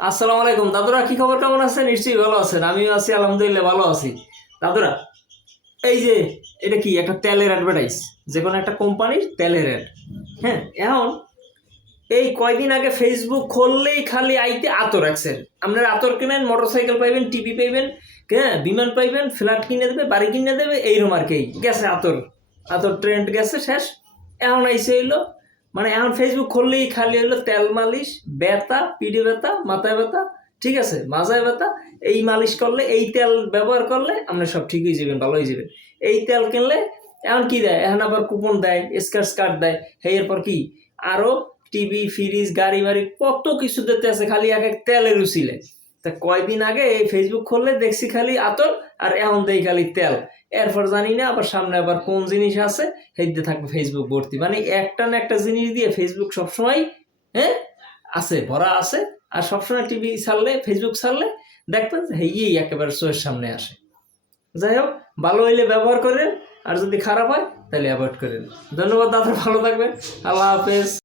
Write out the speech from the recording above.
আসসালামু আলাইকুম দাদুরা, কি খবর? কেমন আছেন? নিশ্চয়ই ভালো আছেন। আমিও আছি, আলহামদুলিল্লাহ ভালো আছি। দাদুরা, এই যে এটা কি একটা তেলের অ্যাডভার্টাইজ, যে কোনো একটা কোম্পানির তেলের অ্যাড। হ্যাঁ, এখন এই কয়দিন আগে ফেসবুক খুললেই খালি আইতে আতর রাখছেন। আপনারা আতর কিনেন, মোটরসাইকেল পাইবেন, টিভি পাইবেন, হ্যাঁ বিমান পাইবেন, ফ্ল্যাট কিনে দেবে, বাড়ি কিনে দেবে, এইরকম আর কি গেছে আতর। আতর ট্রেন্ড গেছে, শেষ। এখন আইসে হইলো, মানে এখন ফেসবুক খুললেই খালি হইলো তেল মালিশ, ব্যথা, পিঠে ব্যথা, মাথায় ব্যথা, ঠিক আছে, মাজায় ব্যথা, এই মালিশ করলে, এই তেল ব্যবহার করলে আপনার সব ঠিক হয়ে যাবেন, ভালো হয়ে যাবেন। এই তেল কিনলে এখন কি দেয়, এখন আবার কুপন দেয়, স্ক্র্যাচ কার্ড দেয়, এরপর কি আরো টিভি, ফ্রিজ, গাড়ি বাড়ি কত কিছু দিতে আছে খালি এক এক তেলের উচিলে। তা কয়দিন আগে এই ফেসবুক খুললে দেখছি খালি আতর, আর এখন দেই খালি তেল। এরপর জানি না আবার সামনে আবার কোন জিনিস আছে, সেইতে থাকবে ফেসবুক ভর্তি। মানে একটা না একটা জিনিস দিয়ে ফেসবুক সবসময়, হ্যাঁ, আছে, ভরা আছে। আর সবসময় টিভি ছাড়লে, ফেসবুক ছাড়লে দেখবেন এই একেবারে চোখের সামনে আসে। যাই হোক, ভালো হইলে ব্যবহার করেন, আর যদি খারাপ হয় তাহলে অ্যাভয়েড করেন। ধন্যবাদ দাদা, ভালো থাকবেন। আল্লাহ হাফেজ।